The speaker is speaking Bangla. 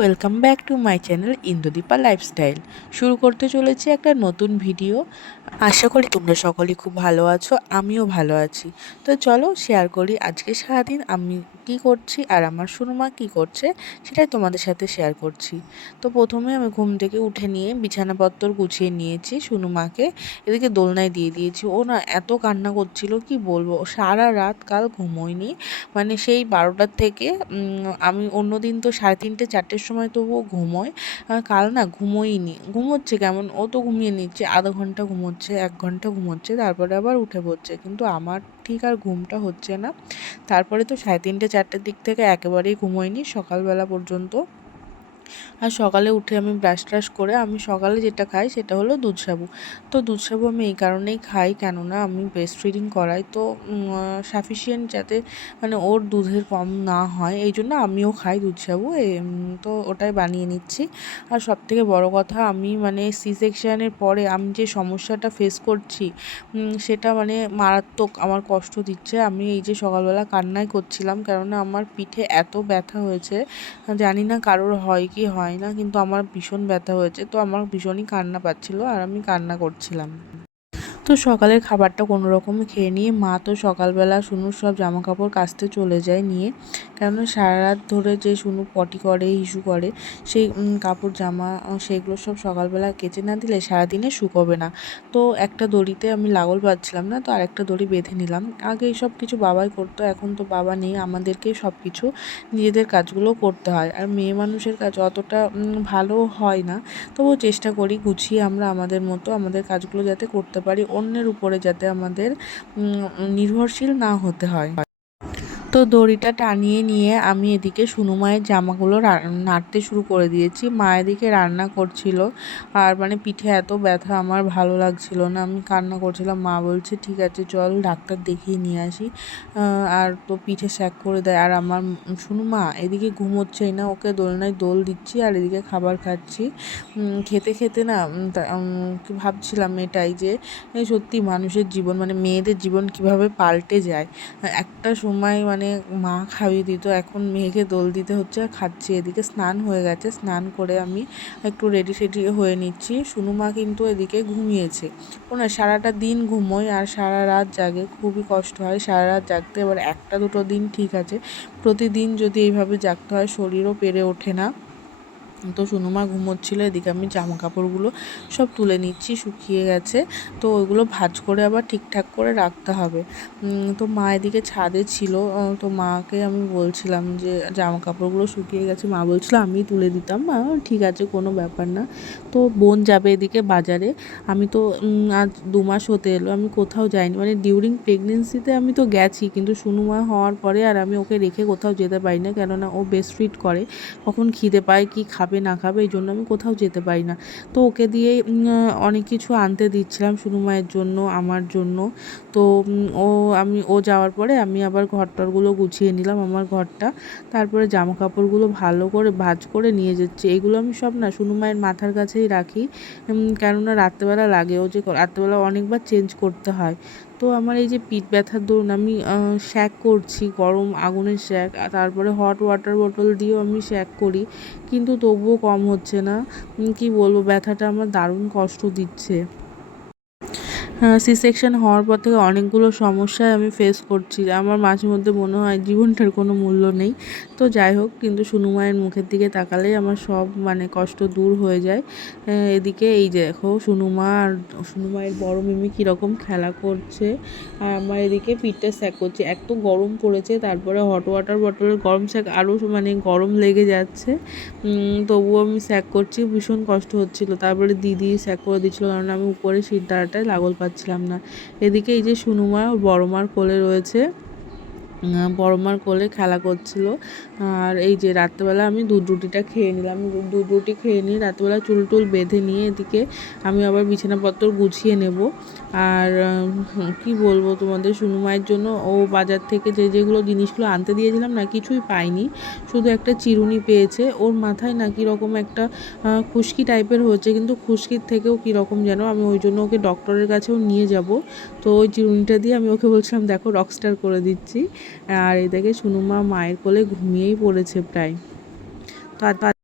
Welcome back to my channel Indudipa lifestyle শুরু করতে চলেছি একটা নতুন ভিডিও আশা করি তোমরা সকলেই খুব ভালো আছো, আমিও ভালো আছি। তো চলো শেয়ার করি আজকে সারাদিন আমি কি করছি আর আমার সুরমা কি করছে সেটাই তোমাদের সাথে শেয়ার করছি। তো প্রথমে আমি ঘুম থেকে উঠে নিয়ে বিছানাপত্র গুছিয়ে নিয়েছি সুনুমাকে এদিকে দোলনায় দিয়ে দিয়েছি। ও না এত কান্না করছিল, কি বলব? সারা রাত কাল ঘুমোয়নি। মানে সেই বারোটার থেকে আমি অন্য দিন তো সাড়ে তিনটে, চারটের সময় তবুও ঘুমোয়। কাল না ঘুমোইনি। ঘুমোচ্ছে কেমন? ও তো ঘুমিয়ে নিচ্ছে, আধা ঘণ্টা ঘুমোচ্ছে, এক ঘণ্টা ঘুমোচ্ছে, তারপরে আবার উঠে পড়ছে। কিন্তু আমার ঠিক আর ঘুমটা হচ্ছে না। তারপরে তো সাড়ে তিনটে, চারটের দিক থেকে একেবারেই ঘুমোয়নি সকালবেলা পর্যন্ত। আর সকালে উঠে আমি ব্রাশ ট্রাশ করে আমি সকালে যেটা খাই সেটা হলো দুধ সাবু। তো দুধ সাবু আমি এই কারণেই খাই কেননা আমি ব্রেস্ট ফিডিং করাই। তো সাফিসিয়েন্ট যাতে মানে ওর দুধের কম না হয়, এই জন্য আমিও খাই দুধ সাবু। তো ওটাই বানিয়ে নিচ্ছি। আর সব থেকে বড়ো কথা আমি মানে সি সেকশানের পরে আমি যে সমস্যাটা ফেস করছি সেটা মানে মারাত্মক আমার কষ্ট দিচ্ছে। আমি এই যে সকালবেলা কান্নাই করছিলাম কেননা আমার পিঠে এত ব্যথা হয়েছে, জানি না কারোর হয় কি হয় না, কিন্তু আমার ভীষণ ব্যথা হয়েছে, তো আমার ভীষণই কান্না পাচ্ছিল আর আমি কান্না করছিলাম। তো সকালের খাবারটা কোনো রকম খেয়ে নিয়ে, মা তো সকালবেলা শুনুর সব জামা কাপড় কাচতে চলে যায় নিয়ে। কেননা সারা রাত ধরে যে শুনু পটি করে হিসু করে, সেই কাপড়, জামা সেগুলো সব সকালবেলা কেচে না দিলে সারাদিনে শুকোবে না। তো একটা দড়িতে আমি লাগল পাচ্ছিলাম না, তো আরেকটা দড়ি বেঁধে নিলাম। আগে সব কিছু বাবাই করতো, এখন তো বাবা নেই, আমাদেরকেই সব কিছু নিজেদের কাজগুলো করতে হয়। আর মেয়ে মানুষের কাজ অতটা ভালো হয় না। তবুও চেষ্টা করি, গুছিয়ে আমরা আমাদের মতো আমাদের কাজগুলো যাতে করতে পারি। অন্যের উপরে যাতে আমাদের নির্ভরশীল না হতে হয়। তো দড়িটা টানিয়ে নিয়ে আমি এদিকে সুনু মায়ের জামাগুলো নাড়তে শুরু করে দিয়েছি। মা এদিকে রান্না করছিল আর মানে পিঠে এত ব্যথা আমার ভালো লাগছিল না। আমি কান্না করছিলাম। মা বলছে, ঠিক আছে, চল ডাক্তার দেখিয়ে নিয়ে আসি। আর তো পিঠে স্যাক করে দেয়। আর আমার শুনু মা এদিকে ঘুমোচ্ছেই না। ওকে দোলনায় দোল দিচ্ছি আর এদিকে খাবার খাচ্ছি। খেতে খেতে না ভাবছিলাম এটাই যে সত্যি মানুষের জীবন মানে মেয়েদের জীবন কীভাবে পাল্টে যায়। একটা সময় মানে মানে মা খাইয়ে দিত। এখন মেয়েকে দোল দিতে হচ্ছে, আর খাচ্ছি এদিকে। স্নান হয়ে গেছে। স্নান করে আমি একটু রেডি সেডি হয়ে নিচ্ছি। শুনু মা কিন্তু এদিকে ঘুমিয়েছে। ও না, সারাটা দিন ঘুমোয়, আর সারা রাত জাগে। খুবই কষ্ট হয় সারা রাত জাগতে। এবার একটা দুটো দিন ঠিক আছে। প্রতিদিন যদি এইভাবে জাগতে হয়, শরীরও পেরে ওঠে না। তো সুনুমা ঘুমোচ্ছিলো, এদিকে আমি জামা কাপড়গুলো সব তুলে নিচ্ছি, শুকিয়ে গেছে। তো ওইগুলো ভাজ করে আবার ঠিকঠাক করে রাখতে হবে। তো মা এদিকে ছাদে ছিল তো মাকে আমি বলছিলাম যে জামা কাপড়গুলো শুকিয়ে গেছে। মা বলছিল, আমি তুলে দিতাম। মা ঠিক আছে, কোনো ব্যাপার না। তো বোন যাবে এদিকে বাজারে। আমি তো আজ দু মাস হতে এলো, আমি কোথাও যাইনি। মানে ডিউরিং প্রেগনেন্সিতে আমি তো গেছি, কিন্তু সুনুমা হওয়ার পরে আর আমি ওকে রেখে কোথাও যেতে পারি না, কেননা ও বেস্ট ফিট করে। কখন খিদে পায়, কি খাবে? খাবে, না খাবে, এই জন্য আমি কোথাও যেতে পারি না। তো ওকে দিয়েই অনেক কিছু আনতে দিচ্ছিলাম শুনু মায়ের জন্য, আমার জন্য। তো ও, আমি, ও যাওয়ার পরে আমি আবার ঘরটরগুলো গুছিয়ে নিলাম আমার ঘরটা। তারপরে জামা কাপড়গুলো ভালো করে ভাজ করে নিয়ে যাচ্ছি। এগুলো আমি সব না শুনু মায়ের মাথার কাছেই রাখি কেননা রাত্রেবেলা লাগে ও যে, রাত্রেবেলা অনেকবার চেঞ্জ করতে হয়। তো আমার এই যে পিঠ ব্যথার দরুন আমি শ্যাক করছি, গরম আগুনের শ্যাক তারপরে হট ওয়াটার বোতল দিয়েও আমি শ্যাক করি, কিন্তু তবুও কম হচ্ছে না। কি বলব, ব্যথাটা আমার দারুণ কষ্ট দিচ্ছে। সি সেকশন হওয়ার পর থেকে অনেকগুলো সমস্যায় আমি ফেস করছি। আমার মাঝে মধ্যে মনে হয় জীবনটার কোনো মূল্য নেই। তো যাই হোক, কিন্তু সুনু মায়ের মুখের দিকে তাকালেই আমার সব মানে কষ্ট দূর হয়ে যায়। এদিকে এই যে দেখো সুনুমা আর সুনুমায়ের বড় মিমি কীরকম খেলা করছে। আর আমার এদিকে পিঠটা স্যাক করছে। এক তো গরম পড়েছে, তারপরে হট ওয়াটার বটলের গরম স্যাক আরও মানে গরম লেগে যাচ্ছে। তবুও আমি স্যাক করছি, ভীষণ কষ্ট হচ্ছিল। তারপরে দিদি স্যাক করে দিচ্ছিল, কারণ আমি উপরে দাঁড়াটায় লাগল পাচ্ছিলাম না। এদিকে এই যে সুনুমা বড়মার কোলে রয়েছে। বড় মার কোলে খেলা করছিল। আর এই যে রাত্রেবেলা আমি দুধ রুটিটা খেয়ে নিলাম। দুধ রুটি খেয়ে নিয়ে রাত্রেবেলা চুল টুল বেঁধে নিয়ে এদিকে আমি আবার বিছানাপত্র গুছিয়ে নেব। আর কি বলব তোমাদের সুনু মায়ের জন্য? ও বাজার থেকে যে যেগুলো জিনিসগুলো আনতে দিয়েছিলাম না, কিছুই পাইনি। শুধু একটা চিরুনি পেয়েছে। ওর মাথায় না কীরকম একটা খুশকি টাইপের হয়েছে। কিন্তু খুশকির থেকেও কীরকম যেন আমি ওই জন্য ওকে ডক্টরের কাছেও নিয়ে যাব। তো ওই চিরুনিটা দিয়ে আমি ওকে বলছিলাম, দেখো রকস্টার করে দিচ্ছি। আর এদিকে সুনুমা মায়ের কোলে ঘুমিয়েই পড়েছে প্রায়। তো